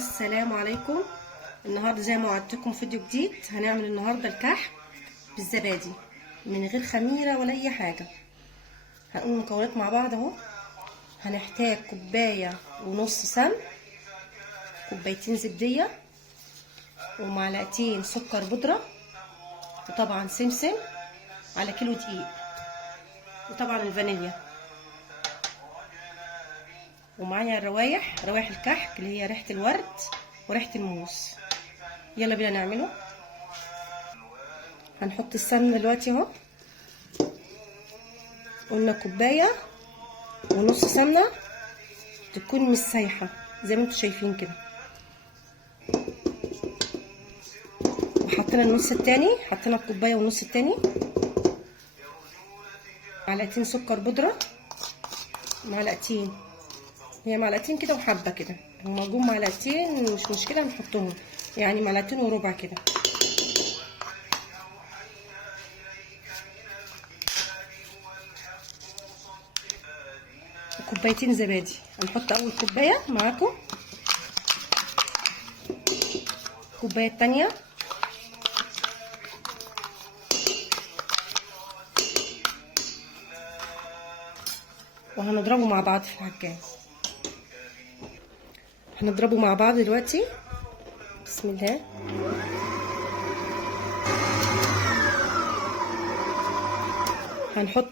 السلام عليكم. النهارده زي ما وعدتكم فيديو جديد. هنعمل النهارده الكحك بالزبادي من غير خميره ولا اي حاجه. هنقول المكونات مع بعض اهو. هنحتاج كوبايه ونص سمن، كوبايتين زبديه، ومعلقتين سكر بودره، وطبعا سمسم على كيلو دقيق، وطبعا الفانيليا، ومعايا روايح الكحك اللي هي ريحه الورد وريحه الموز. يلا بينا نعمله. هنحط السمنه دلوقتي اهو. قلنا كوبايه ونص سمنه، تكون مش سايحه زي ما انتم شايفين كده. وحطينا النص التاني، حطينا الكوبايه والنص التاني. معلقتين سكر بودره، معلقتين، هي معلقتين كده وحبه كده، هما جم معلقتين مش مشكله نحطهم، يعني معلقتين وربع كده. وكوبايتين زبادي. هنحط اول كوبايه معاكم، الكوبايه التانيه، وهنضربه مع بعض في العجان. هنضربه مع بعض دلوقتي. بسم الله. هنحط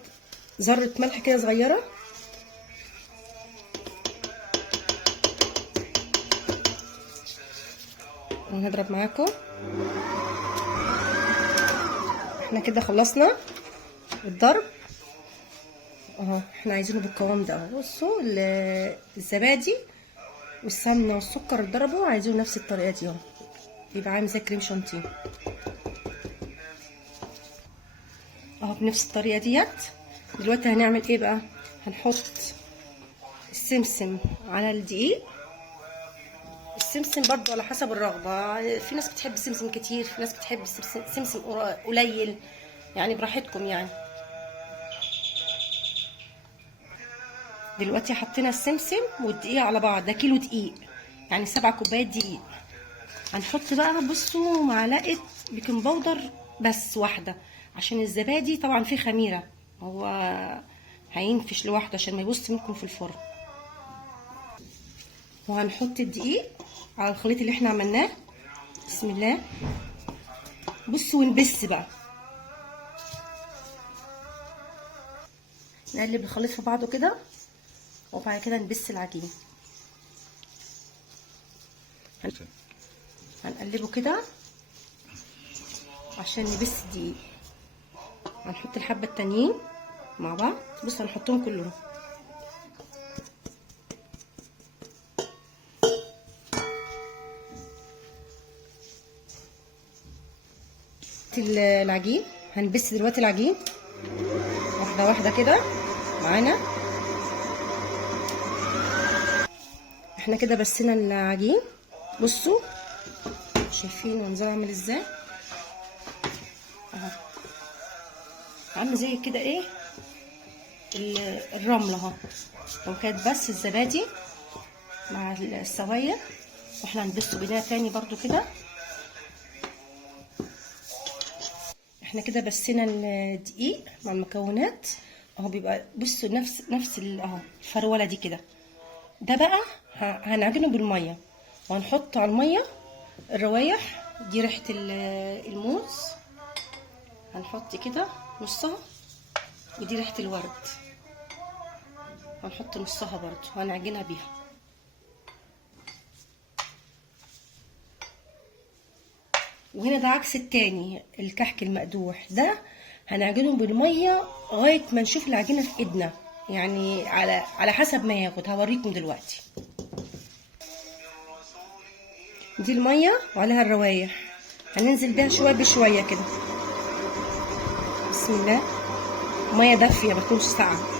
ذرة ملح كده صغيرة، وهنضرب معاكم. احنا كده خلصنا الضرب اهو. احنا عايزينه بالقوام ده اهو. بصوا الزبادي والسمنه والسكر اتضربوا، عايزينه نفس الطريقه دي اهو، يبقى عامل زي كريم شانتيه اهو، بنفس الطريقه ديت. دلوقتي هنعمل ايه بقى؟ هنحط السمسم على الدقيق. السمسم برضو على حسب الرغبه، في ناس بتحب السمسم كتير، في ناس بتحب السمسم قليل، يعني براحتكم يعني. دلوقتي حطينا السمسم والدقيق على بعض، ده كيلو دقيق يعني 7 كوبايات دقيق. هنحط بقى بصوا معلقه بيكنج باودر بس واحده، عشان الزبادي طبعا فيه خميره، هو هينفش لوحده عشان ما يبص منكم في الفرن. وهنحط الدقيق على الخليط اللي احنا عملناه. بسم الله. بصوا ونبس بقى، نقلب الخليط في بعضه كده، وبعد كده نبس العجين. هنقلبه كده عشان نبس الدقيق. هنحط الحبه التانيين مع بعض. بصوا هنحطهم كلهم. العجين هنبس دلوقتي العجين واحده واحده كده معانا. احنا كده بسينا العجين. بصوا شايفين منظره عامل ازاي اهو، عامل زي كده ايه الرمله اهو. وكانت بس الزبادي مع السوايا، واحنا هنبسه بينها تاني برضو كده. احنا كده بسينا الدقيق مع المكونات اهو، بيبقى بصوا نفس اهو الفروله دي كده. ده بقى هنعجنه بالميه، وهنحط على الميه الروايح دي ريحه الموز، هنحط كده نصها، ودي ريحه الورد هنحط نصها برضو، وهنعجنها بيها. وهنا ده عكس التاني، الكحك المقدوح ده هنعجنه بالميه لغايه ما نشوف العجينه في ايدنا، يعني على حسب ما ياخد. هوريكم دلوقتي. دي الميه وعليها الروايح، هننزل بيها شويه بشويه كده. بسم الله. ميه دافيه ما تكونش ساقعه.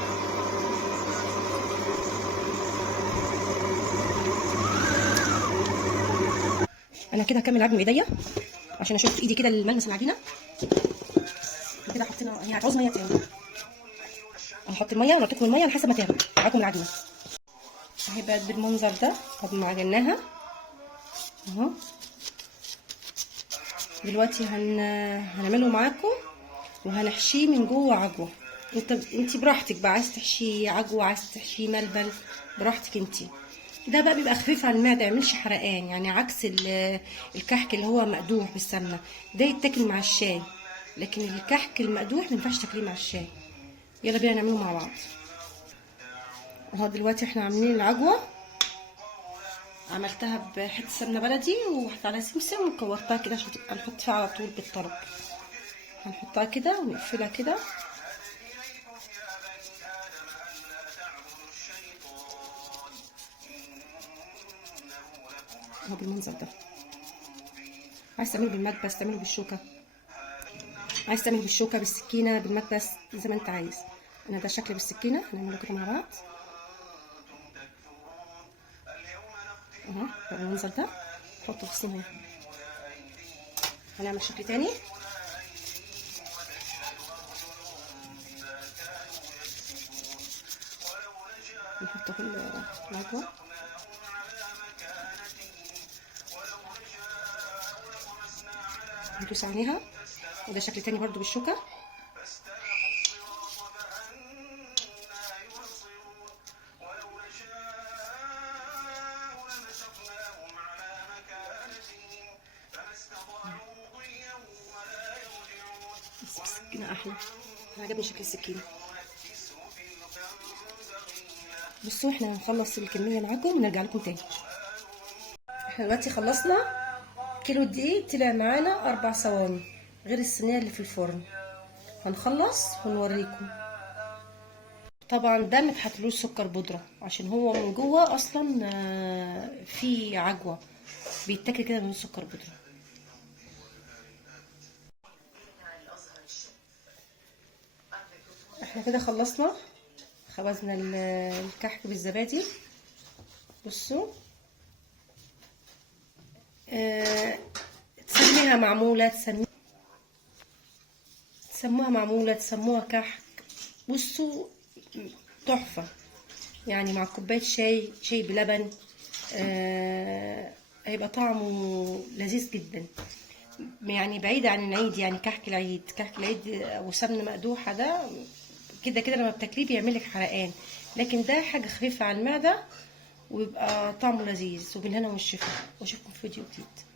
انا كده هكمل عجن بايديا عشان اشوف في ايدي كده الملمس العجينه كده. حطينا، هي هتعوز ميه تاني. هنحط الميه ونرتكم الميه على حسب ما تاخد معاكم العجينه. اهي بقت بالمنظر ده بعد ما عجناها. اهو. دلوقتي هنعمله معاكم وهنحشيه من جوه عجوه. انت براحتك بقى، عايز تحشيه عجوه، عايز تحشيه ملبن، براحتك انت. ده بقى بيبقى خفيف على المعده، يعملش حرقان، يعني عكس الكحك اللي هو مقدوح بالسمنه، ده يتاكل مع الشاي، لكن الكحك المقدوح ما ينفعش تاكليه مع الشاي. يلا بينا نعمله مع بعض. اهو دلوقتي احنا عاملين العجوه، عملتها بحته سمنه بلدي وحطيت عليها سمسم وكورتها كده عشان تبقى نحط فيها على طول بالطرب. هنحطها كده ونقفلها كده اهو بالمنظر ده. عايز تعمله بالمكبس تعمله بالشوكه، عايز تعمله بالشوكه بالسكينه بالمكبس زي ما انت عايز. انا ده شكل بالسكينه، هنعمله كده مع بعض اهو بالمنظر ده. نحطه في الصينيه. هنعمل شكل تاني. نحطه في العجوه، ندوس عليها. وده شكل تاني برضو بالشوكه. بس بالسكينه احلى، انا عجبني شكل السكينه. بصوا احنا هنخلص الكميه معاكم ونرجع لكم تاني. احنا دلوقتي خلصنا. كيلو دقيق طلع معانا 4 صواني غير الصينيه اللي في الفرن. هنخلص ونوريكم. طبعا ده متحطلوش سكر بودره عشان هو من جوه اصلا فيه عجوه، بيتاكل كده من سكر بودره. احنا كده خلصنا، خبزنا الكحك بالزبادي. بصوا تسميها معموله، تسموها معموله، تسموها كحك. بصوا تحفه، يعني مع كوبايه شاي بلبن هيبقى طعمه لذيذ جدا. يعني بعيد عن العيد، يعني كحك العيد وسمن مقدوحه ده كده كده لما بتاكليه بيعملك حرقان، لكن ده حاجه خفيفه على المعده ويبقى طعمه لذيذ. وبالهنا والشفا، واشوفكم في فيديو جديد.